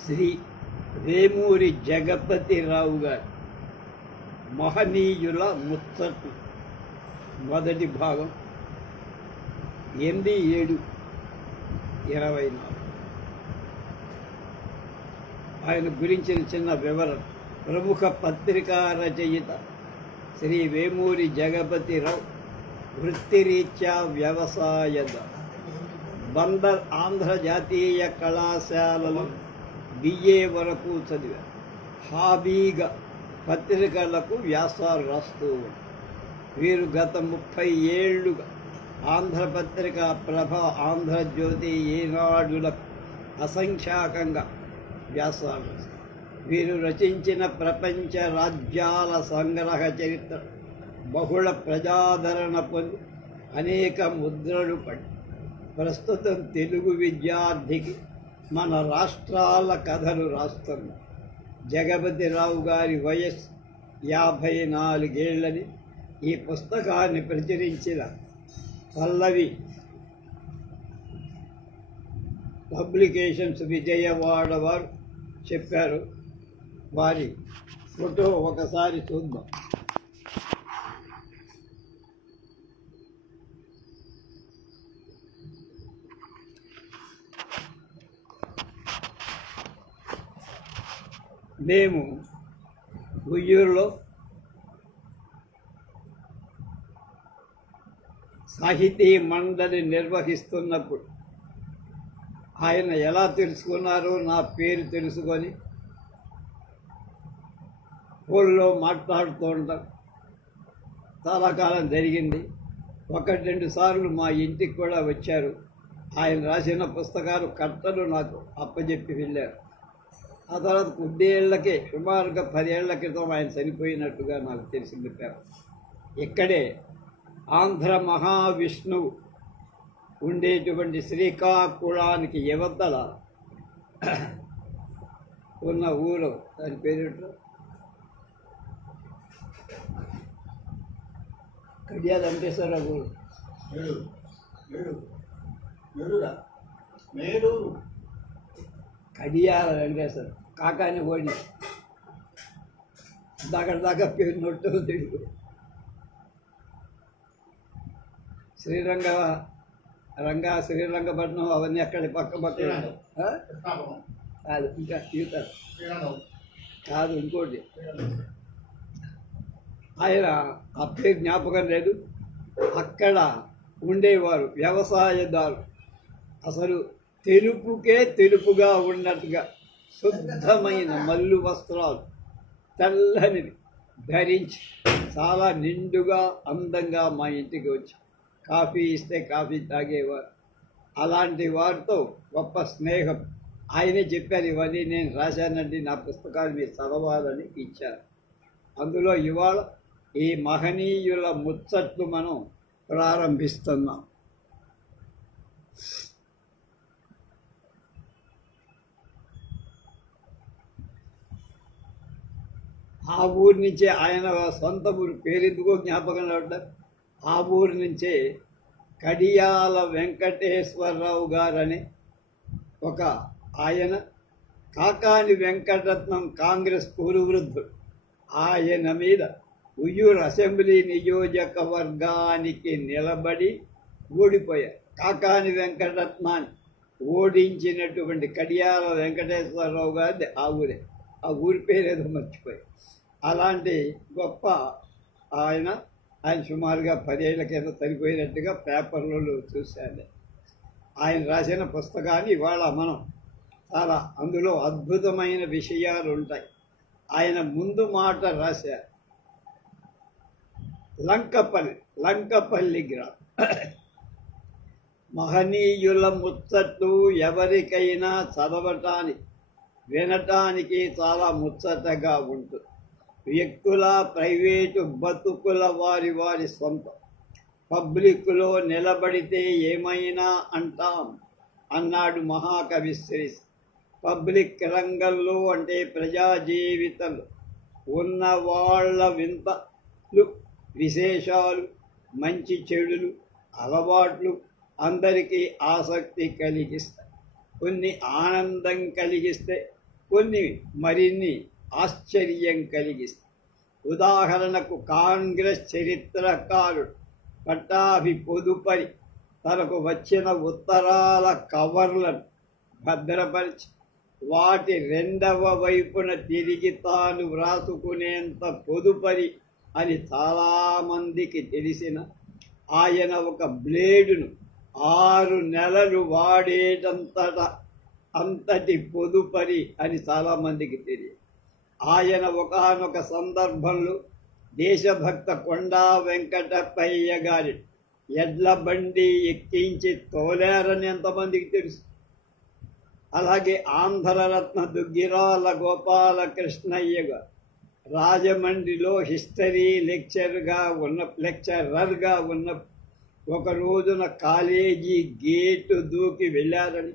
శ్రీ వేమూరి జగపతిరావు గారి మహనీయుల ముచ్చట్లు మొదటి భాగం 8/7/24. ఆయన గురించిన చిన్న వివరణ. ప్రముఖ పత్రికా రచయిత శ్రీ వేమూరి జగపతిరావు వృత్తిరీత్యా వ్యవసాయదారు. బందర్ ఆంధ్ర జాతీయ కళాశాలలో BA వరకు చదివారు. హాబీగా పత్రికలకు వ్యాసాలు రాస్తూ ఉంటారు. వీరు గత 30 ఏళ్లుగా ఆంధ్రపత్రిక, ప్రభ, ఆంధ్రజ్యోతి, ఈనాడులకు అసంఖ్యాకంగా వ్యాసాలు. వీరు రచించిన ప్రపంచ రాజ్యాల సంగ్రహ చరిత్ర బహుళ ప్రజాదరణ పొంది అనేక ముద్రలు పడి ప్రస్తుతం తెలుగు విద్యార్థికి మన రాష్ట్రాల కథలు రాస్తున్న జగపతిరావు గారి వయస్సు 54 ఏళ్ళని ఈ పుస్తకాన్ని ప్రచురించిన పల్లవి పబ్లికేషన్స్ విజయవాడ వారు చెప్పారు. వారి ఫోటో ఒకసారి చూద్దాం. మేము గుయ్యూరులో సాహితీ మండలి నిర్వహిస్తున్నప్పుడు ఆయన ఎలా తెలుసుకున్నారో నా పేరు తెలుసుకొని ఫోన్లో మాట్లాడుతూ ఉంటాం. చాలా కాలం జరిగింది. 1-2 సార్లు మా ఇంటికి కూడా వచ్చారు. ఆయన రాసిన పుస్తకాలు కట్టలు నాకు అప్పచెప్పి వెళ్ళారు. ఆ తర్వాత కొద్దేళ్లకే, సుమారుగా 10 ఏళ్ల క్రితం ఆయన చనిపోయినట్టుగా నాకు తెలిసింది. ఇక్కడే ఆంధ్ర మహావిష్ణువు ఉండేటువంటి శ్రీకాకుళానికి యువతల ఉన్న ఊరు, దాని పేరు కడియాల వెంకటేశ్వరరావు ఊరు. కడియాల వెంకటేశ్వర కాకాని ఓడి దాకా పేరు నొట్టు తెలుగు. శ్రీరంగపట్నం అవన్నీ అక్కడి పక్క కాదు, ఇంకా తీరుతారు కాదు, ఇంకోటి ఆయన ఆ పేరు జ్ఞాపకం లేదు. అక్కడ ఉండేవారు వ్యవసాయదారు. అసలు తెలుపుకే తెలుపుగా ఉన్నట్టుగా శుద్ధమైన మల్లు వస్త్రాలు తెల్లనివి ధరించి చాలా నిండుగా అందంగా మా ఇంటికి వచ్చి కాఫీ ఇస్తే కాఫీ తాగేవారు. అలాంటి వారితో గొప్ప స్నేహం. ఆయనే చెప్పారు, ఇవన్నీ నేను రాశానండి, నా పుస్తకాలు మీరు చదవాలని ఇచ్చారు. అందులో ఇవాళ ఈ మహనీయుల ముచ్చట్లు మనం ప్రారంభిస్తున్నాం. ఆ ఊరి నుంచే ఆయన సొంత ఊరు పేరెందుకో జ్ఞాపకం రావట్లేదు. ఆ ఊరి నుంచే కడియాల వెంకటేశ్వరరావు గారని ఒక ఆయన, కాకాని వెంకటరత్నం కాంగ్రెస్ పూర్వవృద్ధుడు, ఆయన మీద ఉయ్యూరు అసెంబ్లీ నియోజకవర్గానికి నిలబడి ఓడిపోయారు. కాకాని వెంకటరత్నాన్ని ఓడించినటువంటి కడియాల వెంకటేశ్వరరావు గారిది ఆ ఊరే. ఆ ఊరి పేరేదో మర్చిపోయారు. అలాంటి గొప్ప ఆయన సుమారుగా 10 ఏళ్ల కింద చనిపోయినట్టుగా పేపర్లలో చూశాను. ఆయన రాసిన పుస్తకాన్ని ఇవాళ మనం చాలా, అందులో అద్భుతమైన విషయాలు ఉంటాయి. ఆయన ముందు మాట రాశారు. లంకపల్లి గ్రామం. మహనీయుల ముచ్చట్లు ఎవరికైనా చదవటానికి, వినటానికి చాలా ముచ్చటగా ఉంటుంది. వ్యక్తుల, ప్రైవేటు బతుకుల వారి సొంతం. పబ్లిక్లో నిలబడితే ఏమైనా అంటాం అన్నాడు మహాకవి శ్రీ. పబ్లిక్ రంగంలో అంటే ప్రజా జీవితంలో ఉన్న వాళ్ళ వింతలు, విశేషాలు, మంచి చెడులు, అలవాట్లు అందరికీ ఆసక్తి కలిగిస్తాయి. కొన్ని ఆనందం కలిగిస్తే, కొన్ని మరిన్ని ఆశ్చర్యం కలిగిస్తాయి. ఉదాహరణకు కాంగ్రెస్ చరిత్రకారుడు పట్టాభి పొదుపరి తనకు వచ్చిన ఉత్తరాల కవర్లను భద్రపరిచి వాటి రెండవ వైపున తిరిగి తాను వ్రాసుకునేంత పొదుపరి అని చాలామందికి తెలిసిన ఆయన ఒక బ్లేడును 6 నెలలు అంతటి పొదుపరి అని చాలామందికి తెలియదు. ఆయన ఒకానొక సందర్భంలో దేశభక్త కొండా వెంకటప్పయ్య గారి ఎడ్ల బండి ఎక్కించి తోలేరని ఎంతమందికి తెలుసు. అలాగే ఆంధ్రరత్న దుగ్గిరాల గోపాలకృష్ణయ్య గారు రాజమండ్రిలో హిస్టరీ లెక్చరర్గా ఉన్న ఒక రోజున కాలేజీ గేటు దూకి వెళ్ళారని,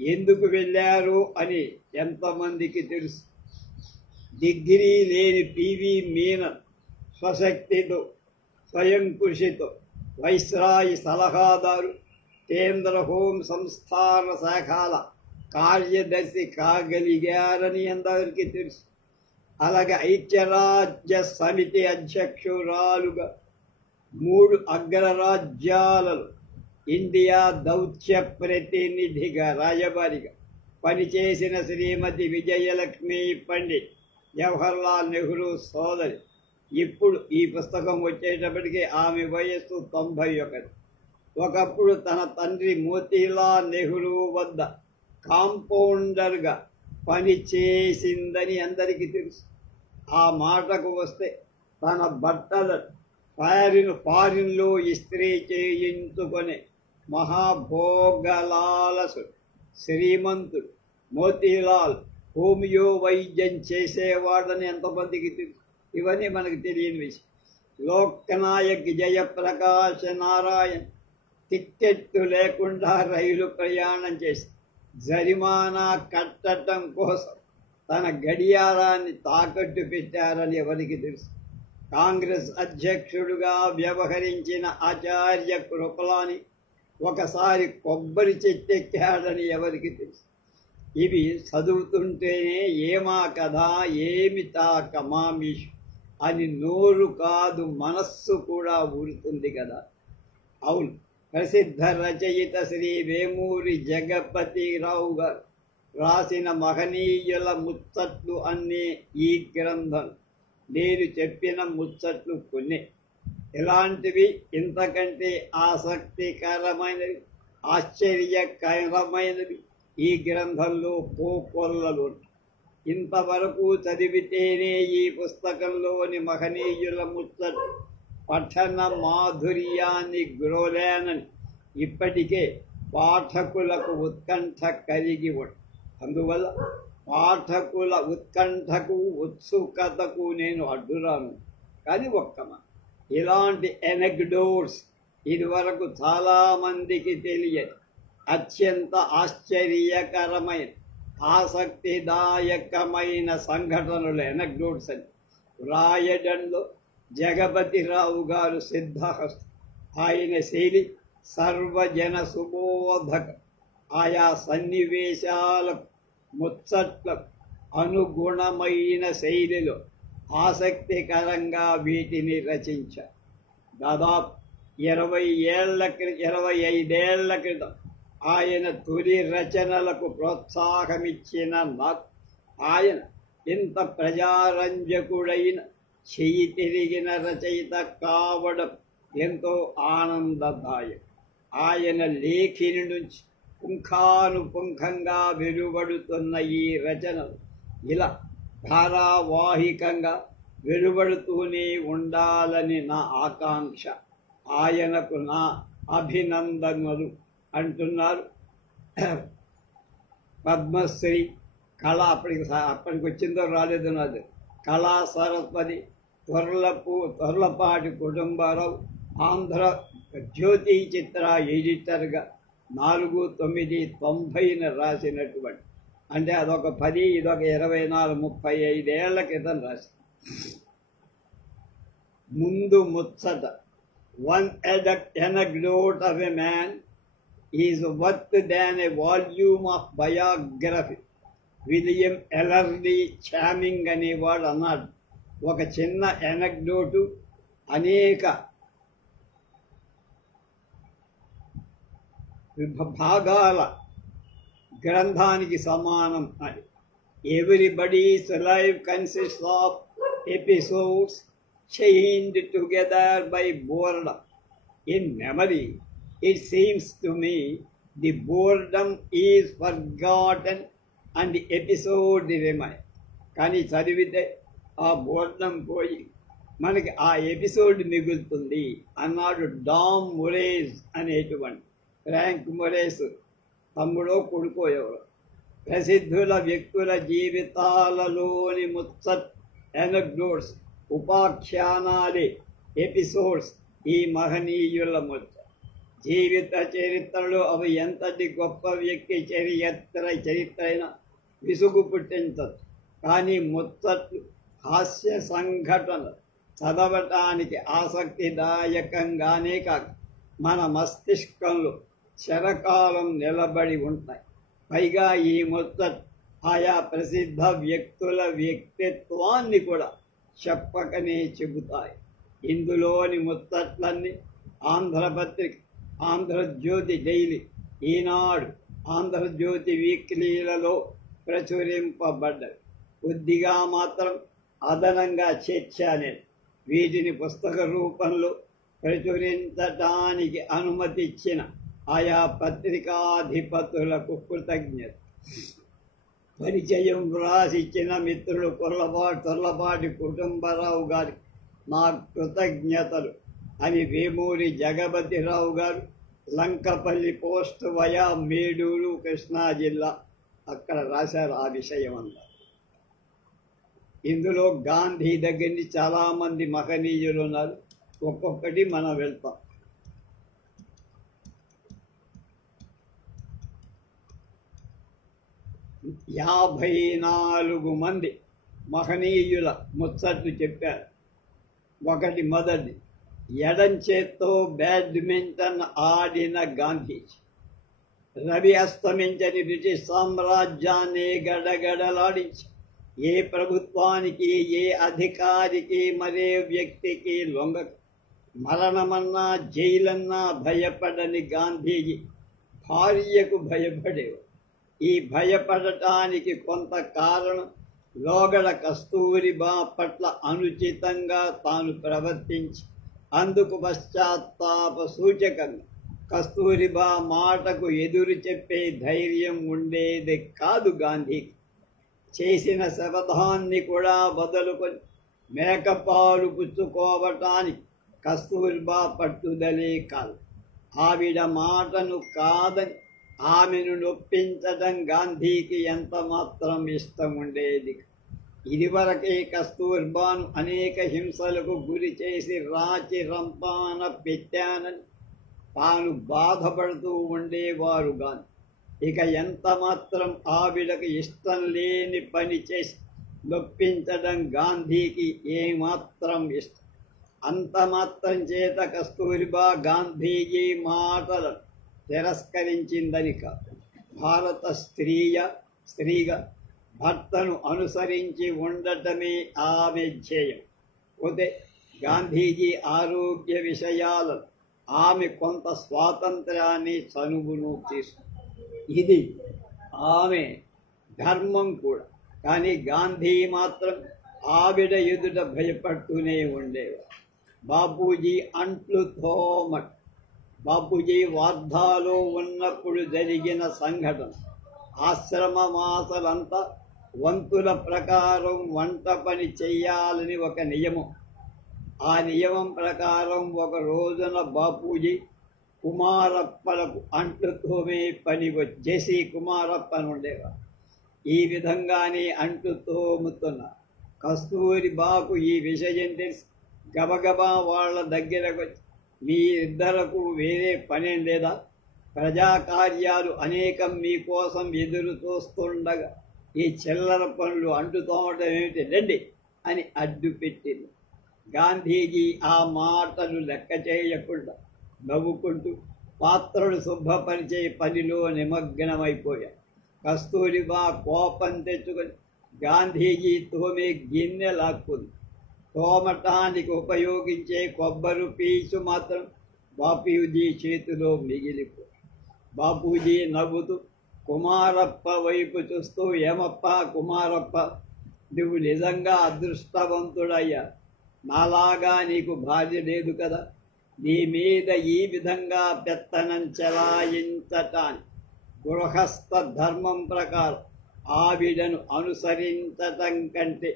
ఎందుకు వెళ్ళారు అని ఎంతమందికి తెలుసు. డిగ్రీ లేని పివి మీనన్ స్వశక్తితో స్వయం కృషితో వైస్రాయి సలహాదారు, కేంద్ర హోం సంస్థాన శాఖల కార్యదర్శి కాగలిగారని అందరికీ తెలుసు. అలాగే ఐక్యరాజ్య సమితి అధ్యక్షురాలుగా 3 అగ్రరాజ్యాలలో ఇండియా దౌత్య ప్రతినిధిగా రాయబారిగా పనిచేసిన శ్రీమతి విజయలక్ష్మి పండిట్ జవహర్లాల్ నెహ్రూ సోదరి. ఇప్పుడు ఈ పుస్తకం వచ్చేటప్పటికీ ఆమె వయస్సు 91. ఒకప్పుడు తన తండ్రి మోతీలాల్ నెహ్రూ వద్ద కాంపౌండర్గా పనిచేసిందని అందరికీ తెలుసు. ఆ మాటకు వస్తే తన బట్టలను ఫారిన్లో ఇస్త్రీ చేయించుకునే మహాభోగలాలసుడు శ్రీమంతుడు మోతీలాల్ హోమియో వైద్యం చేసేవాడని ఎంతమందికి తెలుసు. ఇవన్నీ మనకు తెలియని విషయం. లోక్నాయక్ జయప్రకాశ్ నారాయణ్ టిక్కెట్టు లేకుండా రైలు ప్రయాణం చేసి జరిమానా కట్టడం కోసం తన గడియారాన్ని తాకట్టు పెట్టారని ఎవరికి తెలుసు. కాంగ్రెస్ అధ్యక్షుడుగా వ్యవహరించిన ఆచార్య కృపలాని ఒకసారి కొబ్బరి చెట్టెక్కాడని ఎవరికి తెలుసు. ఇవి చదువుతుంటేనే ఏమా కదా ఏమి తా కమామీషు అని నోరు కాదు మనస్సు కూడా ఊరుతుంది కదా. అవును, ప్రసిద్ధ రచయిత శ్రీ వేమూరి జగపతిరావు గారు రాసిన మహనీయుల ముచ్చట్లు అనే ఈ గ్రంథం నేను చెప్పిన ముచ్చట్లు కొన్ని. ఇలాంటివి ఇంతకంటే ఆసక్తికరమైనవి ఆశ్చర్యకరమైనవి ఈ గ్రంథంలో కోకొల్లలు. ఇంతవరకు చదివితేనే ఈ పుస్తకంలోని మహనీయుల ముచ్చట్లు పఠన మాధుర్యాన్ని గ్రోలేనని ఇప్పటికే పాఠకులకు ఉత్కంఠ కలిగి ఉంది. అందువల్ల పాఠకుల ఉత్కంఠకు ఉత్సుకతకు నేను అడ్డురాను. కానీ ఇలాంటి ఎనెక్డోట్స్ ఇదివరకు చాలామందికి తెలియదు. అత్యంత ఆశ్చర్యకరమైన ఆసక్తిదాయకమైన సంఘటనలు ఎనెక్డోట్స్ అని రాయడంలో జగపతిరావు గారు సిద్ధహస్తం. ఆయన శైలి సర్వజన సుబోధక. ఆయా సన్నివేశాలకు ముచ్చట్లకు అనుగుణమైన శైలిలో ఆసక్తికరంగా వీటిని రచించారు. దాదాపు 25 ఏళ్ల క్రితం ఆయన తొలి రచనలకు ప్రోత్సాహమిచ్చిన నాకు ఆయన ఇంత ప్రజారంజకుడైన చెయ్యి తిరిగిన రచయిత కావడం ఎంతో ఆనందదాయకం. ఆయన లేఖిని నుంచి పుంఖానుపుంఖంగా వెలువడుతున్న ఈ రచనలు ఇలా ధారావాహికంగా వెలువడుతూనే ఉండాలని నా ఆకాంక్ష. ఆయనకు నా అభినందనలు అంటున్నారు పద్మశ్రీ అప్పటికి వచ్చిందో రాలేదో నాది కళా సరస్వతి త్వర్లపాటి కుటుంబారావు ఆంధ్ర జ్యోతి చిత్ర ఎడిటర్గా 4/9/90 రాసినటువంటి, అంటే అదొక 10 ఇదొక 24 35 ఏళ్ల క్రితం రాసి. ముందు ముచ్చట. One anecdote of a man is worth than a volume of biography. William Ellery Channing అనేవాడు అన్నాడు, ఒక చిన్న ఎనక్డోటు అనేక భాగాల గ్రంథానికి సమానం అని. Everybody's life consists of episodes chained together by boredom. In memory, it seems to me the boredom is forgotten and the episode remains. కానీ చదివితే ఆ బోర్డం పోయి మనకి ఆ ఎపిసోడ్ మిగులుతుంది అన్నాడు డామ్ మొరేజ్ అనేటువంటి. ఫ్రాంక్ మొరేస్ తమ్ముడో కొడుకో ఎవరో. ప్రసిద్ధుల వ్యక్తుల జీవితాలలోని ముచ్చట్ ఎనక్డోట్స్, ఉపాఖ్యానాలే ఎపిసోడ్స్ ఈ మహనీయుల ముచ్చ. జీవిత చరిత్రలో అవి ఎంతటి గొప్ప వ్యక్తి చరిత్ర అయినా విసుగు పుట్టించచ్చు. కానీ ముచ్చట్లు, హాస్య సంఘటనలు చదవటానికి ఆసక్తిదాయకంగానే కాక మన మస్తిష్కంలో చిరకాలం నిలబడి ఉంటాయి. పైగా ఈ ముచ్చట్లు ఆయా ప్రసిద్ధ వ్యక్తుల వ్యక్తిత్వాన్ని కూడా చెప్పకనే చెబుతాయి. ఇందులోని ముచ్చట్లన్నీ ఆంధ్రపత్రిక, ఆంధ్రజ్యోతి డైలీ, ఈనాడు, ఆంధ్రజ్యోతి వీక్లీలలో ప్రచురింపబడ్డవి. కొద్దిగా మాత్రం అదనంగా చేర్చానే. వీటిని పుస్తక రూపంలో ప్రచురించటానికి అనుమతిచ్చిన ఆయా పత్రికాధిపతులకు కృతజ్ఞత. పరిచయం వ్రాసిచ్చిన మిత్రులు తొర్లపాటి కుటుంబరావు గారి నా కృతజ్ఞతలు అని వేమూరి జగపతిరావు గారు లంకపల్లి పోస్ట్ వయా మేడూరు, కృష్ణా జిల్లా, అక్కడ రాశారు ఆ విషయం అంతా. ఇందులో గాంధీ దగ్గర నుంచి చాలామంది మహనీయులు ఉన్నారు. ఒక్కొక్కటి మనం వెళ్తాం. యాభై 54 మంది మహనీయుల ముచ్చట్లు చెప్పారు. ఒకటి మొదటి, ఎడం చేత్తో బ్యాడ్మింటన్ ఆడిన గాంధీజీ. రవి అస్తమించని బ్రిటిష్ సామ్రాజ్యాన్ని గడగడలాడించి ఏ ప్రభుత్వానికి, ఏ అధికారికి, మరే వ్యక్తికి లొంగక మరణమన్నా జైలన్నా భయపడని గాంధీజీ భార్యకు భయపడేవాడు. ఈ భయపడటానికి కొంత కారణం లోగడ కస్తూరిబా పట్ల అనుచితంగా తాను ప్రవర్తించి అందుకు పశ్చాత్తాప సూచకంగా కస్తూరిబా మాటకు ఎదురు చెప్పే ధైర్యం ఉండేది కాదు గాంధీకి. చేసిన శపథాన్ని కూడా వదులుకొని మేకపాలు పుచ్చుకోవటానికి కస్తూరిబా పట్టుదలే కాదు. ఆవిడ మాటను కాదని ఆమెను నొప్పించడం గాంధీకి ఎంత మాత్రం ఇష్టం ఉండేది. ఇదివరకే కస్తూర్బాను అనేక హింసలకు గురి చేసి రాచి రంపాన పెట్టానని తాను బాధపడుతూ ఉండేవారు గాని ఇక ఎంత మాత్రం ఆవిడకు ఇష్టం లేని పని చేసి నొప్పించడం గాంధీకి ఏమాత్రం ఇష్టం. అంత మాత్రం చేత కస్తూరిబా గాంధీజీ మాటలను తిరస్కరించిందని కాదు. భారత స్త్రీగా భర్తను అనుసరించి ఉండటమే ఆమె ధ్యేయం. పోతే గాంధీజీ ఆరోగ్య విషయాలను ఆమె కొంత స్వాతంత్ర్యాన్ని, చనువును తీసుకుంది. ఇది ఆమె ధర్మం కూడా. కానీ గాంధీ మాత్రం ఆవిడ ఎదుట భయపడుతూనే ఉండేవారు. బాపూజీ అంట్లు తోమట. బాపూజీ వార్ధాలో ఉన్నప్పుడు జరిగిన సంఘటన. ఆశ్రమవాసులంతా వంతుల ప్రకారం వంట పని చెయ్యాలని ఒక నియమం. ఆ నియమం ప్రకారం ఒక రోజున బాపూజీ కుమారప్పలకు అంట్లు తోమే పని వచ్చేసి కుమారప్పని ఉండేవారు. ఈ విధంగానే అంట్లు తోముతున్నారు. కస్తూరిబాకు ఈ విషయం తెలిసి గబగబా వాళ్ళ దగ్గరకు వచ్చి, మీ ఇద్దరకు వేరే పనేం లేదా? ప్రజాకార్యాలు అనేకం మీకోసం ఎదురు చూస్తుండగా ఈ చిల్లర పనులు అంటుతోమటం ఏమిటి, రండి అని అడ్డు పెట్టింది. గాంధీజీ ఆ మాటలు లెక్క చేయకుండా నవ్వుకుంటూ పాత్రలు శుభ్రపరిచే పనిలో నిమగ్నమైపోయారు. కస్తూరిబా కోపం తెచ్చుకొని గాంధీజీ తోమే గిన్నె లాక్కుంది. తోమటానికి ఉపయోగించే కొబ్బరి పీచు మాత్రం బాపూజీ చేతిలో మిగిలిపోయి. బాపూజీ నవ్వుతూ కుమారప్ప వైపు చూస్తూ, ఏమప్పా కుమారప్ప, నువ్వు నిజంగా అదృష్టవంతుడయ్యా. నాలాగా నీకు భార్య లేదు కదా. నీ మీద ఈ విధంగా పెత్తనం చెలాయించటానికి గృహస్థ ధర్మం ప్రకారం ఆవిడను అనుసరించటం కంటే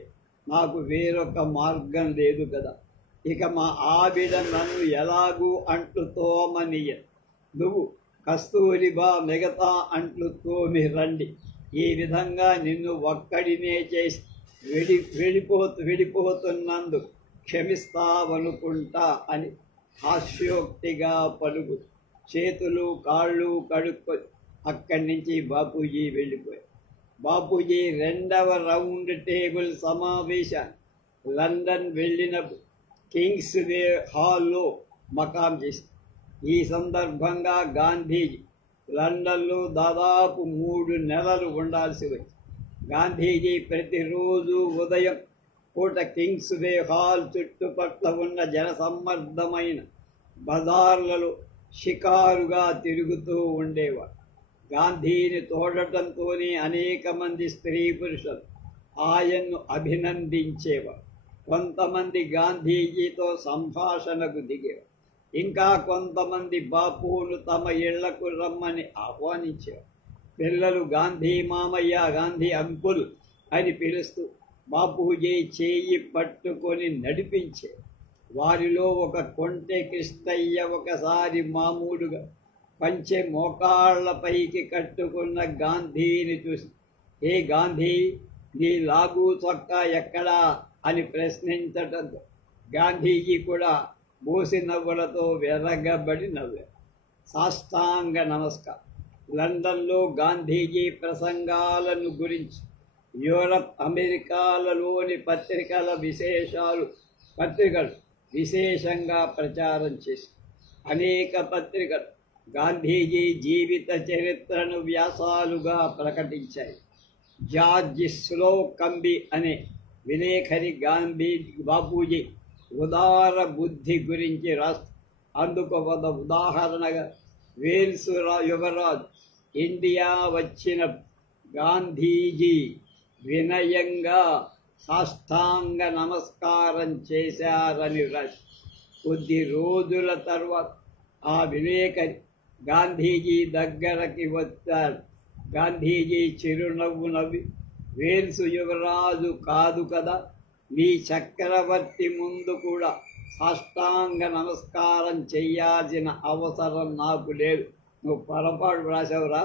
నాకు వేరొక మార్గం లేదు కదా. ఇక మా ఆవిడ నన్ను ఎలాగూ అంట్లు తోమనియ. నువ్వు కస్తూరిబా మిగతా అంట్లు తోమి రండి. ఈ విధంగా నిన్ను ఒక్కడినే చేసి వెళ్ళిపోతున్నందుకు క్షమిస్తావనుకుంటా అని హాస్యోక్తిగా పలుకు చేతులు కాళ్ళు కడుక్కొని అక్కడి నుంచి బాపూజీ వెళ్ళిపోయారు. బాపూజీ రెండవ రౌండ్ టేబుల్ సమావేశాన్ని లండన్ వెళ్ళినప్పుడు కింగ్స్వే హాల్లో మకాం చేశారు. ఈ సందర్భంగా గాంధీజీ లండన్లో దాదాపు 3 నెలలు ఉండాల్సి వచ్చింది. గాంధీజీ ప్రతిరోజు ఉదయం పూట కింగ్స్వే హాల్ చుట్టుపట్ల ఉన్న జనసమ్మర్దమైన బజార్లలో షికారుగా తిరుగుతూ ఉండేవాడు. గాంధీని చూడటంతోనే అనేక మంది స్త్రీ పురుషులు ఆయన్ను అభినందించేవారు. కొంతమంది గాంధీజీతో సంభాషణకు దిగేవారు. ఇంకా కొంతమంది బాపును తమ ఇళ్లకు రమ్మని ఆహ్వానించేవారు. పిల్లలు గాంధీ మామయ్య, గాంధీ అంకుల్ అని పిలుస్తూ బాపూజీ చేయి పట్టుకొని నడిపించే. వారిలో ఒక కొంటె కృష్ణయ్య ఒకసారి మామూలుగా పంచె మోకాళ్లపైకి కట్టుకున్న గాంధీని చూసి, ఏ గాంధీ, నీ లాగు చొక్కా ఎక్కడా అని ప్రశ్నించటంతో గాంధీజీ కూడా మూసి నవ్వులతో వెరగబడి నవ్వారు. సాష్టాంగ నమస్కారం. లండన్లో గాంధీజీ ప్రసంగాలను గురించి యూరప్, అమెరికాలలోని పత్రికలు విశేషంగా ప్రచారం చేసి అనేక పత్రికలు గాంధీజీ జీవిత చరిత్రను వ్యాసాలుగా ప్రకటించాయి. జార్జ్ స్లోకంబి అనే విలేఖరి బాపూజీ ఉదార బుద్ధి గురించి రాస్తూ అందుకు ఒక ఉదాహరణగా వేల్స్ యువరాజు ఇండియా వచ్చిన గాంధీజీ వినయంగా సాష్టాంగ నమస్కారం చేశారని రాసి, కొద్ది రోజుల తర్వాత ఆ విలేకరి గాంధీజీ దగ్గరకి వచ్చాడు. గాంధీజీ చిరునవ్వు నవ్వి, వేల్స్ యువరాజు కాదు కదా, మీ చక్రవర్తి ముందు కూడా సాష్టాంగ నమస్కారం చెయ్యాల్సిన అవసరం నాకు లేదు. నువ్వు పొరపాటు రాసావురా.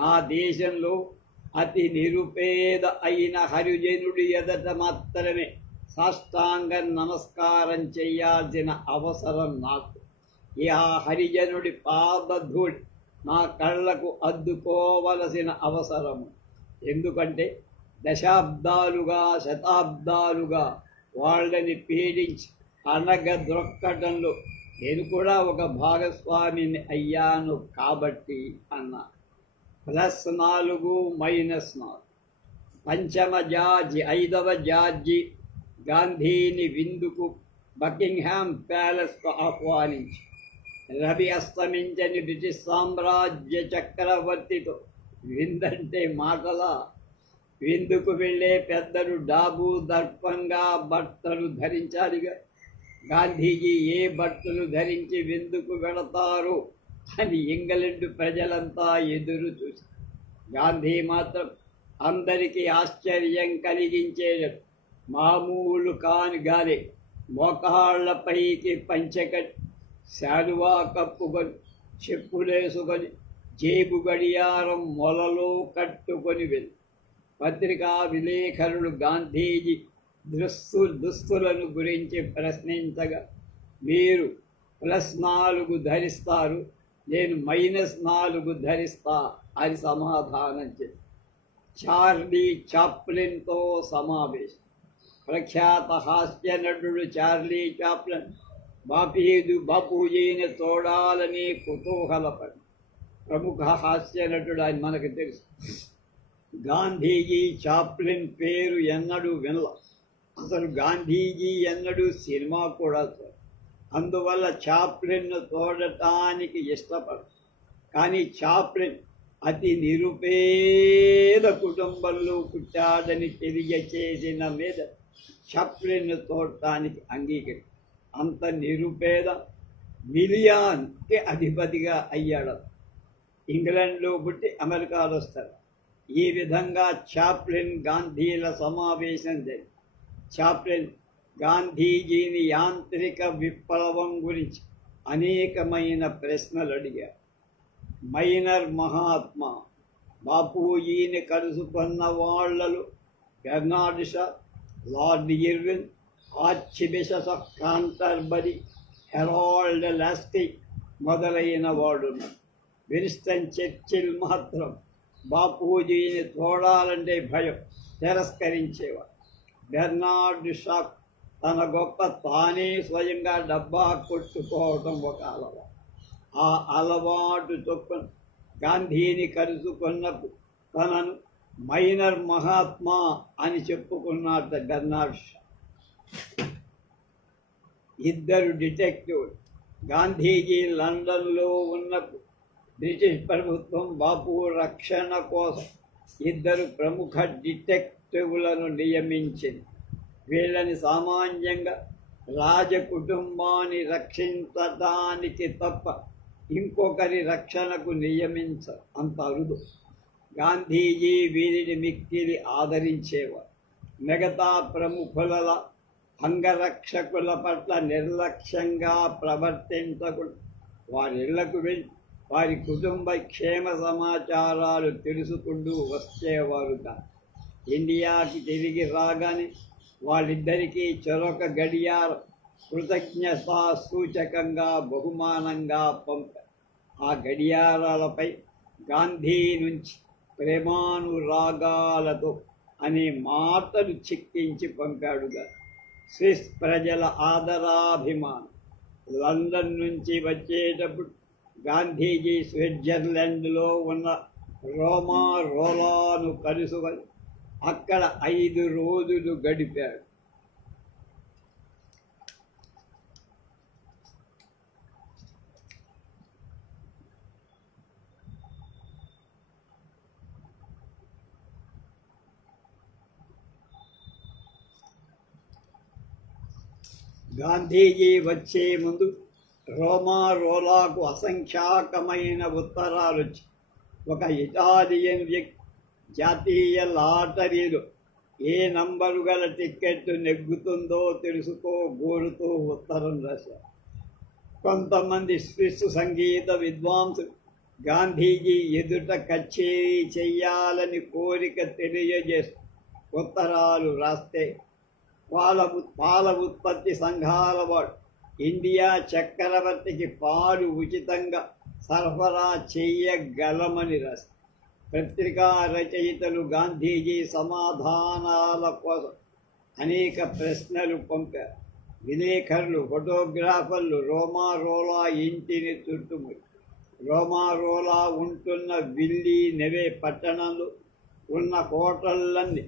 నా దేశంలో అతి నిరుపేద అయిన హరిజనుడి ఎదుట మాత్రమే సాష్టాంగ నమస్కారం చెయ్యాల్సిన అవసరం నాకు. ఆ హరిజనుడి పాదధూళి నా కళ్ళకు అద్దుకోవలసిన అవసరము. ఎందుకంటే శతాబ్దాలుగా వాళ్ళని పీడించి అనగదొక్కటంలో నేను కూడా ఒక భాగస్వామిని అయ్యాను కాబట్టి అన్నా. +4 -4 పంచమ జార్జి, 5వ జార్జి గాంధీని విందుకు బకింగ్హామ్ ప్యాలెస్కు ఆహ్వానించి రవి అస్తమించని బ్రిటిష్ సామ్రాజ్య చక్రవర్తితో విందంటే మాటలా. విందుకు వెళ్ళే పెద్దలు డాబు దర్పంగా బట్టలు ధరించాలిగా. గాంధీజీ ఏ బట్టలు ధరించి విందుకు వెళతారు అని ఇంగ్లండ్ ప్రజలంతా ఎదురు చూసి, గాంధీ మాత్రం అందరికీ ఆశ్చర్యం కలిగించేటట్టు మామూలు కాని గాలి మోకాళ్లపైకి పంచెకట్టి శాలువా కప్పుకొని చెప్పులేసుకొని జేబు గడియారం మొలలో కట్టుకొని వెళ్ళి పత్రికా విలేకరులు గాంధీజీ దుస్తులను గురించి ప్రశ్నించగా, మీరు +4 ధరిస్తారు, నేను -4 ధరిస్తా అని సమాధానం చేసి చార్లీ చాప్లిన్తో సమావేశం. ప్రఖ్యాత హాస్య నటుడు చార్లీ చాప్లిన్ బాపూజీని చూడాలని కుతూహలపడి ప్రముఖ హాస్య నటుడు ఆయన మనకు తెలుసు. గాంధీజీ చాప్లిన్ పేరు ఎన్నడూ వినల. అసలు గాంధీజీ ఎన్నడూ సినిమా కూడా చూడ. అందువల్ల చాప్లిన్ను చూడటానికి ఇష్టపడు. కానీ చాప్లిన్ అతి నిరుపేద కుటుంబంలో పుట్టాడని తెలియచేసిన మీద చాప్లిన్ను చూడటానికి అంగీకరి. అంత నిరుపేద మిలియన్కి అధిపతిగా అయ్యాడు. ఇంగ్లాండ్లో పుట్టి అమెరికాలో వస్తారు. ఈ విధంగా చాప్లిన్ గాంధీల సమావేశం జరిగింది. చాప్లిన్ గాంధీజీని యాంత్రిక విప్లవం గురించి అనేకమైన ప్రశ్నలు అడిగారు. మైనర్ మహాత్మా బాపూజీని కలుసుకున్న వాళ్ళలో Bernard Shaw, Lord Irwin, archbishop of Canterbury, Harold Laski మొదలైన వాడున్నారు. విన్స్టన్ చర్చిల్ మాత్రం బాపూజీని చూడాలంటే భయం, తిరస్కరించేవాడు. బెర్నార్డ్ షా తన గొప్ప తానే స్వయంగా డబ్బా కొట్టుకోవటం ఒక అలవాటు. ఆ అలవాటు చొప్పున గాంధీని కలుసుకున్నప్పుడు తనను మైనర్ మహాత్మా అని చెప్పుకున్నాడు బెర్నార్డ్ షా. ఇద్దరు డిటెక్టివ్లు గాంధీజీ లండన్లో ఉన్నప్పుడు బ్రిటిష్ ప్రభుత్వం బాపు రక్షణ కోసం ఇద్దరు ప్రముఖ డిటెక్టివ్లను నియమించింది. వీళ్ళని సామాన్యంగా రాజకుటుంబాన్ని రక్షించడానికి తప్ప ఇంకొకరి రక్షణకు నియమించరు, అంత అరుదు. గాంధీజీ వీరిని మిక్కిలి ఆదరించేవారు. మిగతా ప్రముఖుల అంగరక్షకుల పట్ల నిర్లక్ష్యంగా ప్రవర్తించకుండా వారిళ్లకు వెళ్ళి వారి కుటుంబ క్షేమ సమాచారాలు తెలుసుకుంటూ వచ్చేవారు. ఇండియాకి తిరిగి రాగానే వాళ్ళిద్దరికీ చొరొక గడియారం కృతజ్ఞతా సూచకంగా బహుమానంగా పంపారు. ఆ గడియారాలపై గాంధీ నుంచి ప్రేమానురాగాలతో అనే మాటలు చిక్కించి పంపాడుగా. స్విస్ ప్రజల ఆదరాభిమానం. లండన్ నుంచి వచ్చేటప్పుడు గాంధీజీ స్విట్జర్లాండ్లో ఉన్న రోమా రోలాను కలుసుకొని అక్కడ 5 రోజులు గడిపాడు. గాంధీజీ వచ్చే ముందు రోమా రోలాకు అసంఖ్యాకమైన ఉత్తరాలు వచ్చి ఒక ఇటాలియన్ వ్యక్తి జాతీయ లాటరీలో ఏ నంబరు గల టిక్కెట్ నెగ్గుతుందో తెలుసుకో గోరుతూ ఉత్తరం రాశారు. కొంతమంది స్విస్ సంగీత విద్వాంసులు గాంధీజీ ఎదుట కచేరీ చెయ్యాలని కోరిక తెలియజేస్తూ ఉత్తరాలు రాస్తే పాల ఉత్పత్తి సంఘాల వాడు ఇండియా చక్రవర్తికి పాలు ఉచితంగా సరఫరా చెయ్యగలమని రాశారు. పత్రికా రచయితలు గాంధీజీ సమాధానాల కోసం అనేక ప్రశ్నలు పంపారు. విలేకరులు, ఫోటోగ్రాఫర్లు రోమా రోలా ఇంటిని చుట్టుముట్టి రోమా రోలా ఉంటున్న విల్లీ నెవే పట్టణంలో ఉన్న హోటళ్లన్నీ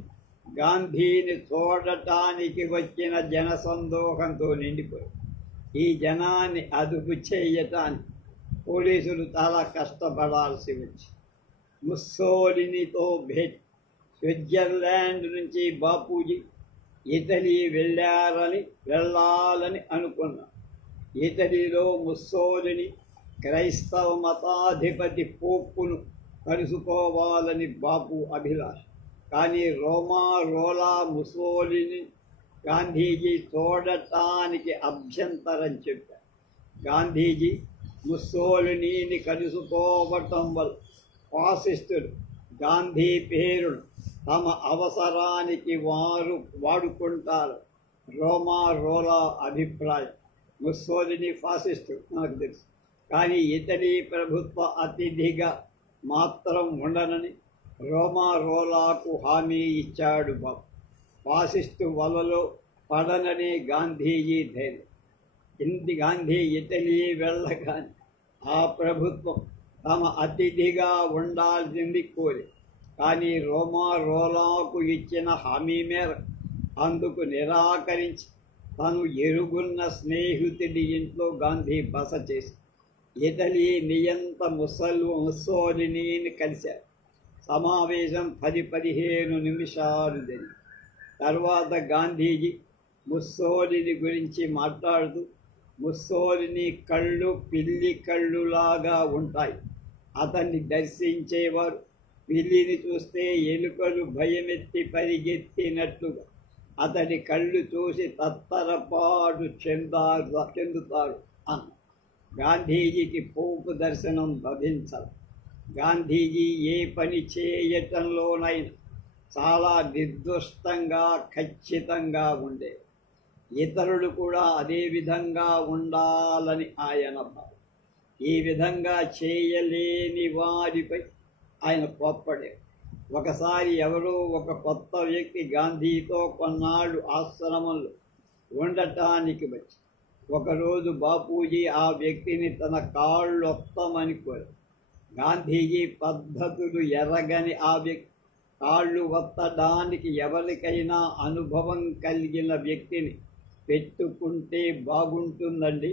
గాంధీని చూడటానికి వచ్చిన జనసందోహంతో నిండిపోయాయి. ఈ జనాన్ని అదుపు చేయటానికి పోలీసులు చాలా కష్టపడాల్సి వచ్చింది. ముస్సోలినీతో భేటీ. స్విట్జర్లాండ్ నుంచి బాపూజీ ఇటలీ వెళ్ళాలని అనుకున్నారు. ఇటలీలో ముస్సోలిని క్రైస్తవ మతాధిపతి పోప్పును కలుసుకోవాలని బాపు అభిలాష. కానీ రోమా రోలా ముస్సోలిని గాంధీజీ చూడటానికి అభ్యంతరం చెప్పారు. గాంధీజీ ముస్సోలినీని కలుసుకోవటం వల్ల ఫాసిస్టులు గాంధీ పేరును తమ అవసరానికి వాడుకుంటారు. రోమా రోలా అభిప్రాయం. ముస్సోలిని ఫాసిస్టు మనకు తెలుసు. కానీ ఇటలీ ప్రభుత్వ అతిథిగా మాత్రం ఉండనని రోమా రోలాకు హామీ ఇచ్చాడు బాబు. ఫాసిస్టు వలలో పడనని గాంధీజీ ధైర్యం. గాంధీ ఇటలీ వెళ్ళగానే ఆ ప్రభుత్వం తమ అతిథిగా ఉండాల్సింది కోరి, కానీ రోలాకు ఇచ్చిన హామీ మేర అందుకు నిరాకరించి తను ఎరుగున్న స్నేహితుడి ఇంట్లో గాంధీ బస చేసి ఇటలీ నియంత ముస్సోలినీని కలిశారు. సమావేశం 10-15 నిమిషాలు జరిగింది. తర్వాత గాంధీజీ ముస్సోలిని గురించి మాట్లాడుతూ, ముస్సోలిని కళ్ళు పిల్లి కళ్ళులాగా ఉంటాయి. అతన్ని దర్శించేవారు పిల్లిని చూస్తే ఎలుకలు భయమెత్తి పరిగెత్తినట్లుగా అతడి కళ్ళు చూసి తత్తరపాటు చెందుతారు అన్న. గాంధీజీకి పోపు దర్శనం లభించదు. గాంధీజీ ఏ పని చేయటంలోనైనా చాలా నిర్దుష్టంగా ఖచ్చితంగా ఉండే. ఇతరులు కూడా అదే విధంగా ఉండాలని ఆయన భావం. ఈ విధంగా చేయలేని వారిపై ఆయన కోప్పడే. ఒకసారి ఎవరో ఒక కొత్త వ్యక్తి గాంధీతో కొన్నాళ్ళు ఆశ్రమంలో ఉండటానికి వచ్చి, ఒకరోజు బాపూజీ ఆ వ్యక్తిని తన కాళ్ళు ఒత్తమని కోరారు. గాంధీజీ పద్ధతులు ఎరగని ఆ వ్యక్తి కాళ్ళు ఒత్తడానికి ఎవరికైనా అనుభవం కలిగిన వ్యక్తిని పెట్టుకుంటే బాగుంటుందండి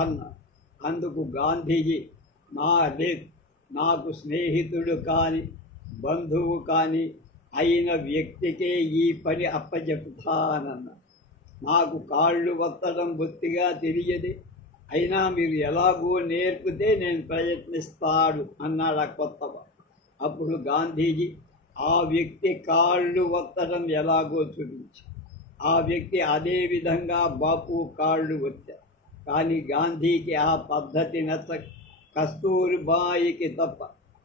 అన్నారు. అందుకు గాంధీజీ, నాకు స్నేహితుడు కానీ బంధువు కానీ అయిన వ్యక్తికే ఈ పని అప్పచెప్తానన్నా. నాకు కాళ్ళు ఒత్తడం బొత్తిగా తెలియదు, అయినా మీరు ఎలాగో నేర్పితే నేను ప్రయత్నిస్తాడు అన్నాడు ఆ కొత్తవాడు. అప్పుడు గాంధీజీ ఆ వ్యక్తి కాళ్ళు ఒత్తడం ఎలాగో చూపించి, ఆ వ్యక్తి అదే విధంగా బాపు కాళ్ళు ఒత్తారు. కానీ గాంధీకి ఆ పద్ధతి నచ్చక కస్తూరిబాయికి తప్ప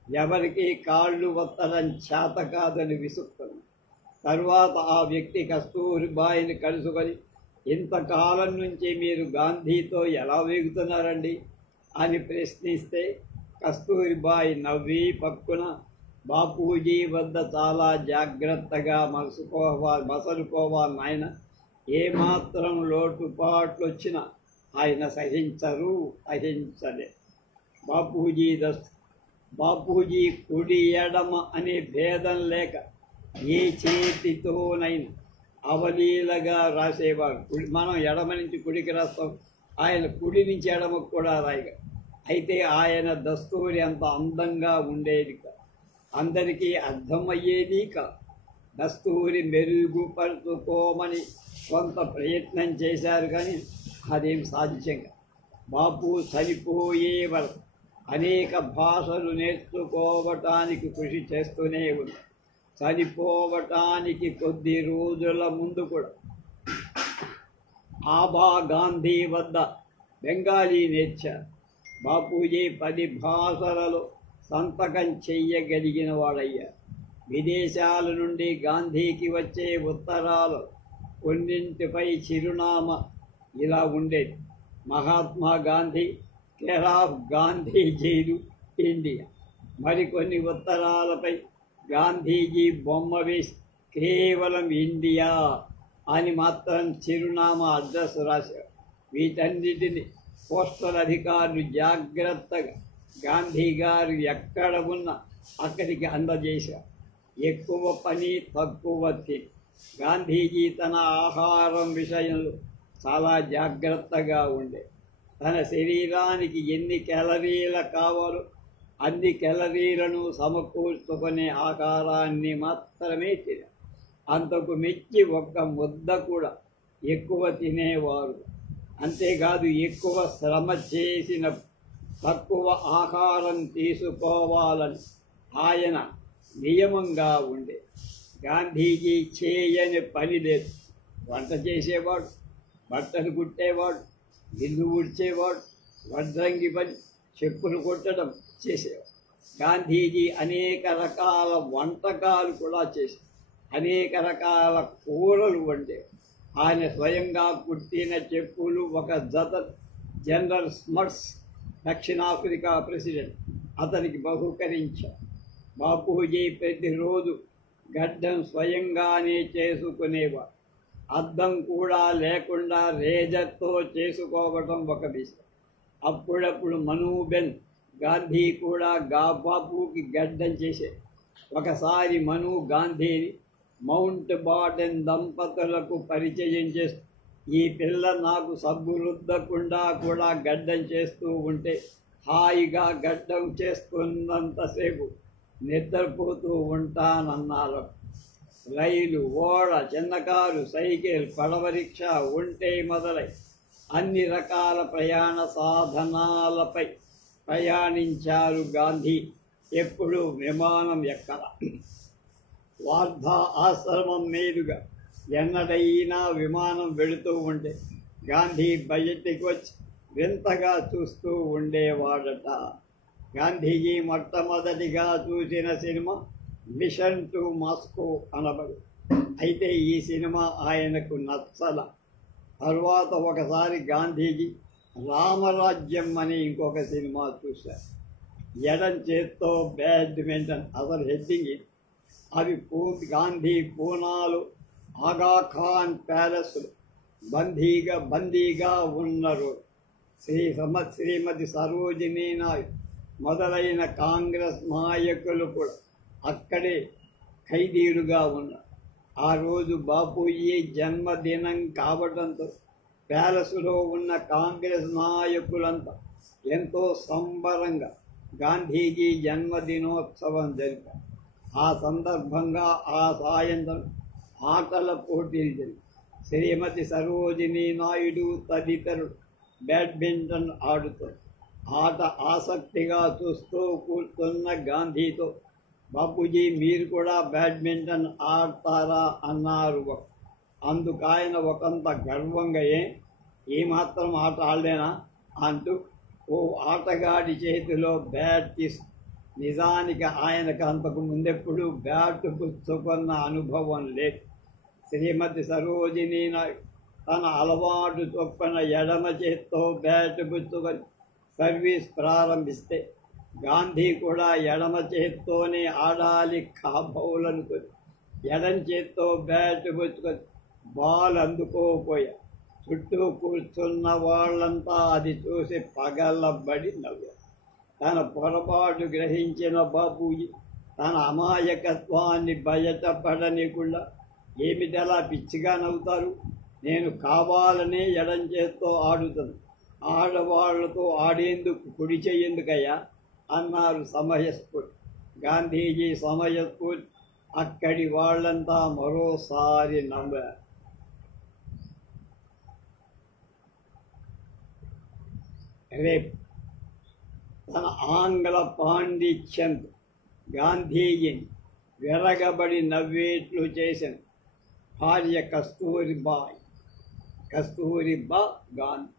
ఎవరికి కాళ్ళు ఒత్తడం చేత కాదని విసుక్కున్నాడు. తరువాత ఆ వ్యక్తి కస్తూరిబాయిని కలుసుకొని, ఇంతకాలం నుంచి మీరు గాంధీతో ఎలా వేగుతున్నారండి అని ప్రశ్నిస్తే, కస్తూరిబాయి నవ్వి పక్కున, బాపూజీ వద్ద చాలా జాగ్రత్తగా మసలుకోవాలి నాయన, ఏమాత్రం లోటుపాట్లు వచ్చినా ఆయన సహించలే. బాపూజీ కుడి ఎడమ అనే భేదం లేక ఏ చేతితోనైనా అవలీలగా రాసేవారు. మనం ఎడమ నుంచి కుడికి రాస్తాం, ఆయన కుడి నుంచి ఎడమకు కూడా రాయగా. అయితే ఆయన దస్తూరి అంత అందంగా ఉండేది కాదు, అందరికీ అర్థమయ్యేది కాదు. దస్తూరి మెరుగుపరుచుకోమని కొంత ప్రయత్నం చేశారు, కానీ అదేం సాధ్యంగా. బాపు చనిపోయే వరకు అనేక భాషలు నేర్చుకోవటానికి కృషి చేస్తూనే ఉంది. చనిపోవటానికి కొద్ది రోజుల ముందు కూడా ఆబా గాంధీ వద్ద బెంగాలీ నేర్చారు. బాపూజీ 10 భాషలలో సంతకం చెయ్యగలిగిన వాడయ్యారు. విదేశాల నుండి గాంధీకి వచ్చే ఉత్తరాలు కొన్నింటిపై చిరునామా ఇలా ఉండేది: Mahatma Gandhi, care of Gandhi jail, India. మరికొన్ని ఉత్తరాలపై గాంధీజీ బొమ్మ వేసి కేవలం ఇండియా అని మాత్రం చిరునామా అడ్రస్ రాశారు. వీటన్నిటిని పోస్టల్ అధికారులు జాగ్రత్తగా గాంధీ గారు ఎక్కడ ఉన్నా అక్కడికి అందజేశారు. ఎక్కువ పని తక్కువ తిని గాంధీజీ తన ఆహారం విషయంలో చాలా జాగ్రత్తగా ఉండే. తన శరీరానికి ఎన్ని క్యాలరీలు కావాలో అన్ని క్యాలరీలను సమకూర్చుకునే ఆకారాన్ని మాత్రమే తినే. అంతకు మెచ్చి ఒక్క ముద్ద కూడా ఎక్కువ తినేవారు. అంతేకాదు, ఎక్కువ శ్రమ చేసిన తక్కువ ఆహారం తీసుకోవాలని ఆయన నియమంగా ఉండే. గాంధీజీ చేయని పని లేదు. వంట చేసేవాడు, బట్టలు కుట్టేవాడు, ఇల్లు ఊడ్చేవాడు, వడ్రంగి పని, చెప్పులు కొట్టడం చేసేవాడు. గాంధీజీ అనేక రకాల వంటకాలు కూడా చేసి అనేక రకాల కూరలు వండేవాడు. ఆయన స్వయంగా కుట్టిన చెప్పులు ఒక జత జనరల్ స్మట్స్, దక్షిణాఫ్రికా ప్రెసిడెంట్, అతనికి బహుకరించారు. బాపూజీ ప్రతిరోజు గడ్డం స్వయంగానే చేసుకునేవాడు. అద్దం కూడా లేకుండా రేజర్తో చేసుకోవటం ఒక విషయం. అప్పుడప్పుడు మనూబెన్ గాంధీ కూడా బాపుకి గడ్డం చేసే. ఒకసారి మను గాంధీని మౌంట్ బాటన్ దంపతులకు పరిచయం చేస్తూ, ఈ పిల్ల నాకు సబ్బు రుద్దకుండా కూడా గడ్డం చేస్తూ ఉంటే హాయిగా గడ్డం చేస్తున్నంతసేపు నిద్రపోతూ ఉంటానన్నారు. రైలు, ఓడ, చిన్నకారు, సైకిల్, పడవ, రిక్షా, ఒంటె మొదలై అన్ని రకాల ప్రయాణ సాధనాలపై ప్రయాణించారు గాంధీ. ఎప్పుడు విమానం ఎక్కల. వార్ధా ఆశ్రమం మీదుగా ఎన్నడైనా విమానం వెళుతూ ఉంటే గాంధీ బయటికి వచ్చి వింతగా చూస్తూ ఉండేవాడట. గాంధీజీ మొట్టమొదటిగా చూసిన సినిమా మిషన్ టు మాస్కో అనబడు. అయితే ఈ సినిమా ఆయనకు నచ్చల. తర్వాత ఒకసారి గాంధీజీ రామరాజ్యం అని ఇంకొక సినిమా చూశారు. ఎడం చేత్తో బ్యాడ్మింటన్, అసలు హెడ్డింగ్ ఇది. అవి గాంధీ పూనాలు ఆగాఖాన్ ప్యాలెస్లు బందీగా ఉన్నారు. శ్రీమతి సరోజినీ నాయుడు మొదలైన కాంగ్రెస్ నాయకులు కూడా అక్కడే ఖైదీలుగా ఉన్నారు. ఆ రోజు బాపూజీ జన్మదినం కావడంతో ప్యాలెస్లో ఉన్న కాంగ్రెస్ నాయకులంతా ఎంతో సంబరంగా గాంధీజీ జన్మదినోత్సవం జరిపారు. ఆ సందర్భంగా ఆ సాయంత్రం ఆటల పోటీలు జరిగాయి. శ్రీమతి సరోజినీ నాయుడు తదితరులు బ్యాడ్మింటన్ ఆడుతారు. ఆట ఆసక్తిగా చూస్తూ కూర్చున్న గాంధీతో, బాపూజీ మీరు కూడా బ్యాడ్మింటన్ ఆడతారా అన్నారు. అందుకాయన ఒకంత గర్వంగా ఈ మాత్రం ఆట ఆడలేనా అంటూ ఓ ఆటగాడి చేతిలో బ్యాట్ తీసు. నిజానికి ఆయనకు అంతకు ముందెప్పుడు బ్యాట్ పుచ్చుకున్న అనుభవం లేదు. శ్రీమతి సరోజినీ నాయుడు తన అలవాటు చొప్పున ఎడమ చేత్తో బ్యాట్ పుచ్చుకొని సర్వీస్ ప్రారంభిస్తే గాంధీ కూడా ఎడమ చేత్తోనే ఆడాలి కాబోలనుకొని ఎడం చేత్తో బ్యాట్ పుచ్చుకొని బాల్ అందుకోపోయా. చుట్టూ కూర్చున్న వాళ్ళంతా అది చూసి పగలబడి నవ్వారు. తన పొరపాటు గ్రహించిన బాపూజీ తన అమాయకత్వాన్ని బయటపడనీకుండా, ఏమిటలా పిచ్చిగా నవ్వుతారు, నేను కావాలనే ఎడం చేత్తో ఆడుతాను, ఆడవాళ్లతో ఆడేందుకు కుడి చెయ్యేందుకయ్యా అన్నారు సమయస్ఫూర్తి. గాంధీజీ సమయస్ఫూర్తి అక్కడి వాళ్ళంతా మరోసారి నవ్వారు. రేపు తన ఆంగ్ల పాండిత్యంతో గాంధీజీని విరగబడి నవ్వేట్లు చేసిన భార్య కస్తూరిబా గాంధీ.